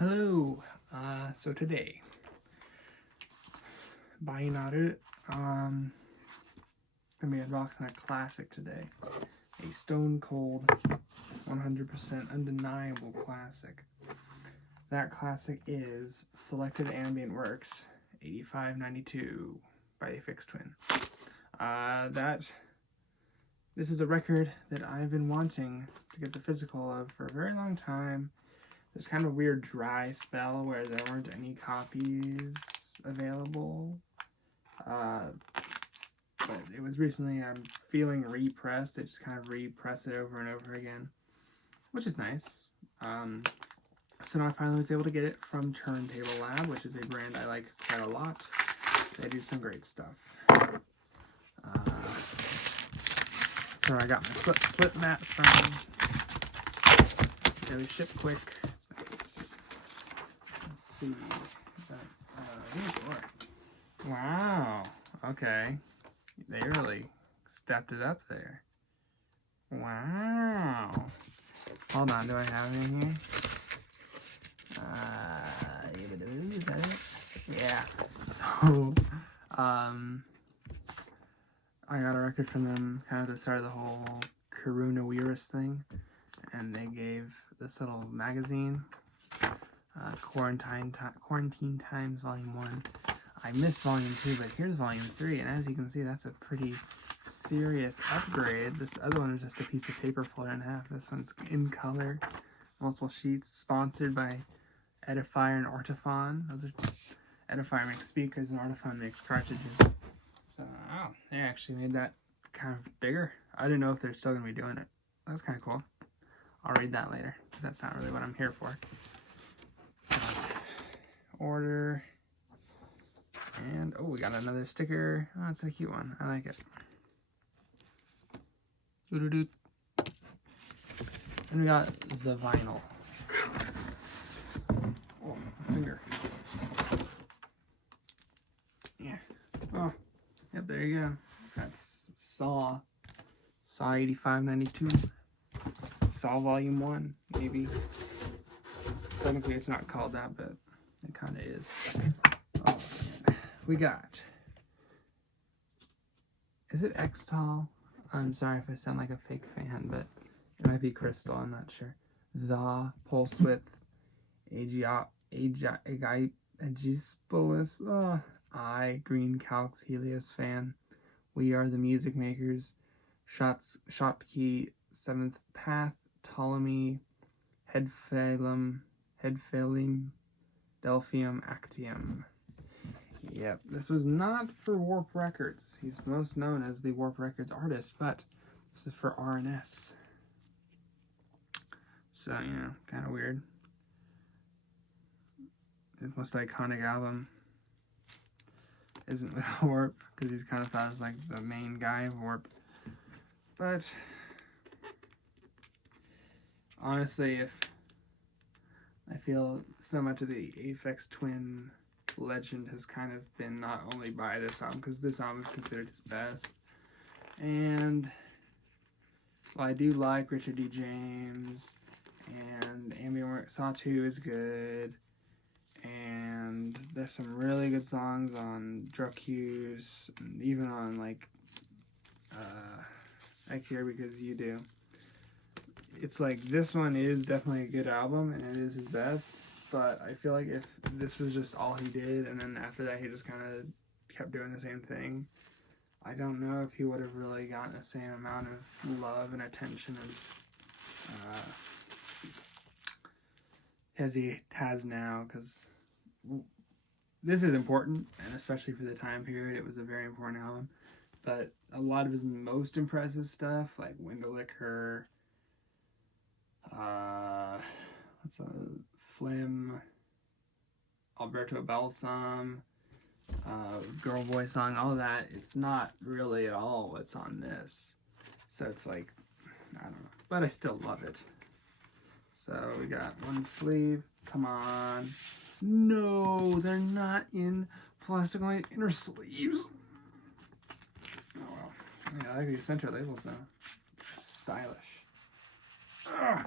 Hello. So today, Bainaru, gonna be unboxing a classic today. A stone cold, 100% undeniable classic. That classic is Selected Ambient Works 8592 by Aphex Twin. This is a record that I've been wanting to get the physical of for a very long time. There's kind of a weird dry spell where there weren't any copies available. But it was recently, I'm feeling repressed. They just kind of repress it over and over again, which is nice. So now I finally was able to get it from Turntable Lab, which is a brand I like quite a lot. They do some great stuff. So I got my slip mat from. They ship quick. It's nice. Let's see. Wow. Okay. They really stepped it up there. Wow. Hold on. Do I have it in here? Is that it? Yeah. So, I got a record from them kind of at the start of the whole coronavirus thing, and they gave this little magazine, Quarantine Times Volume 1. I missed Volume 2, but here's Volume 3, and as you can see, that's a pretty serious upgrade. This other one is just a piece of paper folded in half. This one's in color, multiple sheets, sponsored by Edifier and Ortophon. Those are Edifier makes speakers and Ortophon makes cartridges. So, wow, they actually made that kind of bigger. I didn't know if they're still going to be doing it. That's kind of cool. I'll read that later, because that's not really what I'm here for. Order. And, oh, we got another sticker. Oh, it's a cute one. I like it. Doo-doo-doo. And we got the vinyl. Oh, my finger. Yeah. Oh, yep, there you go. That's Saw 8592. Saw Volume 1, maybe. Technically, it's not called that, but it kind of is. Oh, man. We got. Is it X-Tall? I'm sorry if I sound like a fake fan, but it might be Crystal, I'm not sure. The Pulse Width Aegispolus. I Green Calx Helios Fan. We Are the Music Makers. Schottky 7th Path. Ptolemy. Headphalum. Delphium Actium. Yep, this was not for Warp Records. He's most known as the Warp Records artist, but this is for R&S. So, you know, kind of weird. His most iconic album isn't with Warp, because he's kind of thought as like the main guy of Warp. But honestly, if I feel so much of the Aphex Twin legend has kind of been not only by this album, because this album is considered his best, and well, I do like Richard D. James, and Ambient Work Saw 2 is good, and there's some really good songs on Drug Use, and even on like I Care Because You Do. It's like, this one is definitely a good album, and it is his best, but I feel like if this was just all he did, and then after that he just kind of kept doing the same thing, I don't know if he would have really gotten the same amount of love and attention as he has now, because this is important, and especially for the time period, it was a very important album. But a lot of his most impressive stuff, like Window Liquor, what's a Flim, Alberto Balsam, Girl Boy Song, all of that, it's not really at all what's on this. So it's like, I don't know, but I still love it. So we got one sleeve. Come on. No, they're not in plastic lined inner sleeves. Oh well. Yeah, I like these center labels though. Stylish. Ugh.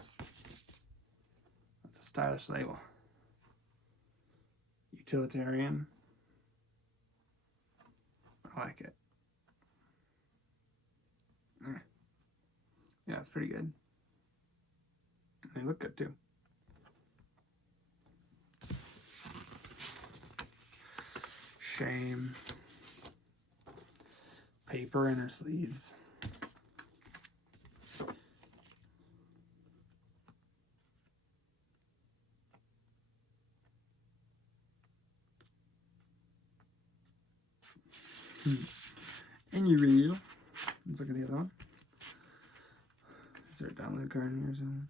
That's a stylish label. Utilitarian. I like it. Yeah, it's pretty good. They look good too. Shame. Paper inner sleeves. And you read. Let's look at the other one. Is there a download card here or something?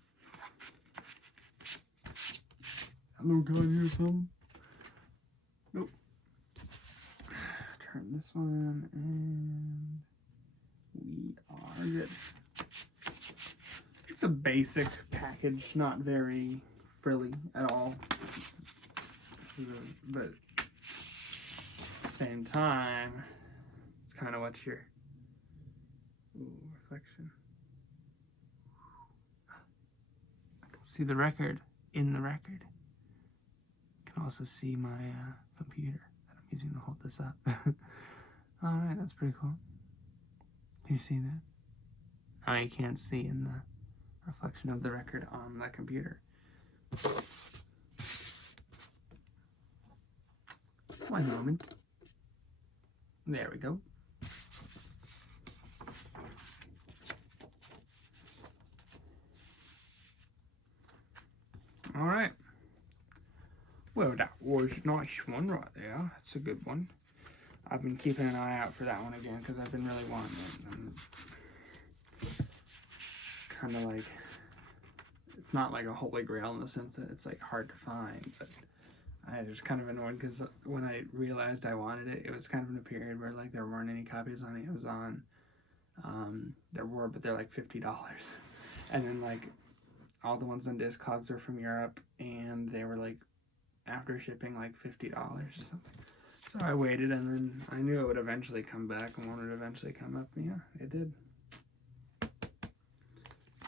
Download card here or something? Nope. Turn this one and we are good. It's a basic package, not very frilly at all. But at the same time, it's kind of what you're. Ooh, reflection. I can see the record in the record. I can also see my computer that I'm using to hold this up. Alright, that's pretty cool. Can you see that? Oh, you can't see in the reflection of the record on the computer. One moment. There we go. All right. Well, that was a nice one right there. That's a good one. I've been keeping an eye out for that one again because I've been really wanting it. Kind of like, it's not like a holy grail in the sense that it's like hard to find, but I was kind of annoyed because when I realized I wanted it, it was kind of in a period where like there weren't any copies on Amazon. There were, but they're like $50. And then like all the ones on Discogs were from Europe and they were like after shipping like $50 or something. So I waited and then I knew it would eventually come back and one would eventually come up. And yeah, it did.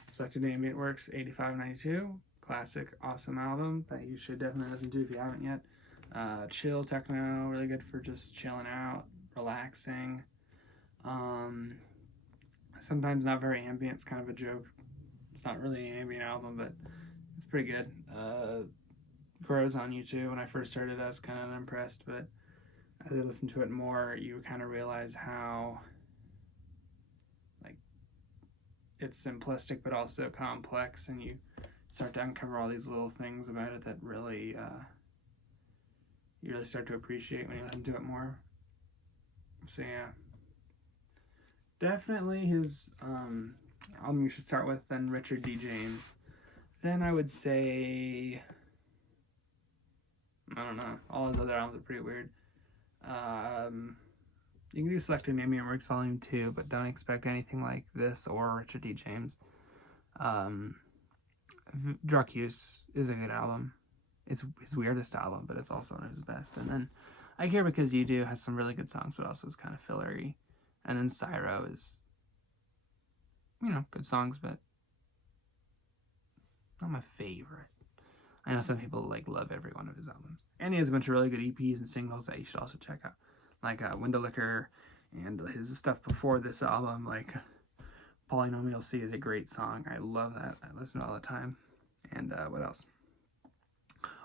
Selected Ambient Works 8592. Classic, awesome album that you should definitely listen to if you haven't yet. Chill techno, really good for just chilling out, relaxing. Sometimes not very ambient, it's kind of a joke. It's not really an ambient album, but it's pretty good. Grows on you too. When I first started, I was kind of unimpressed, but as I listened to it more, you kind of realize how like it's simplistic but also complex, and you start to uncover all these little things about it that really you really start to appreciate when you listen to it more. So yeah, definitely his album you should start with, then Richard D. James. Then I would say, I don't know, all his other albums are pretty weird. You can do Selected Ambient Works Volume 2, but don't expect anything like this or Richard D. James. Drug Use is a good album. It's his weirdest album, but it's also one of his best. And then I Care Because You Do has some really good songs, but also is kind of fillery. And then Cyro is, you know, good songs, but not my favorite. I know some people like love every one of his albums. And he has a bunch of really good EPs and singles that you should also check out. Like Window Liquor and his stuff before this album, like Polynomial C is a great song. I love that. I listen to it all the time. And what else?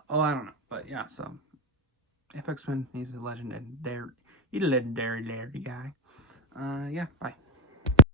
Oh, I don't know. But yeah, so Aphex, he's a legendary guy. Yeah, bye.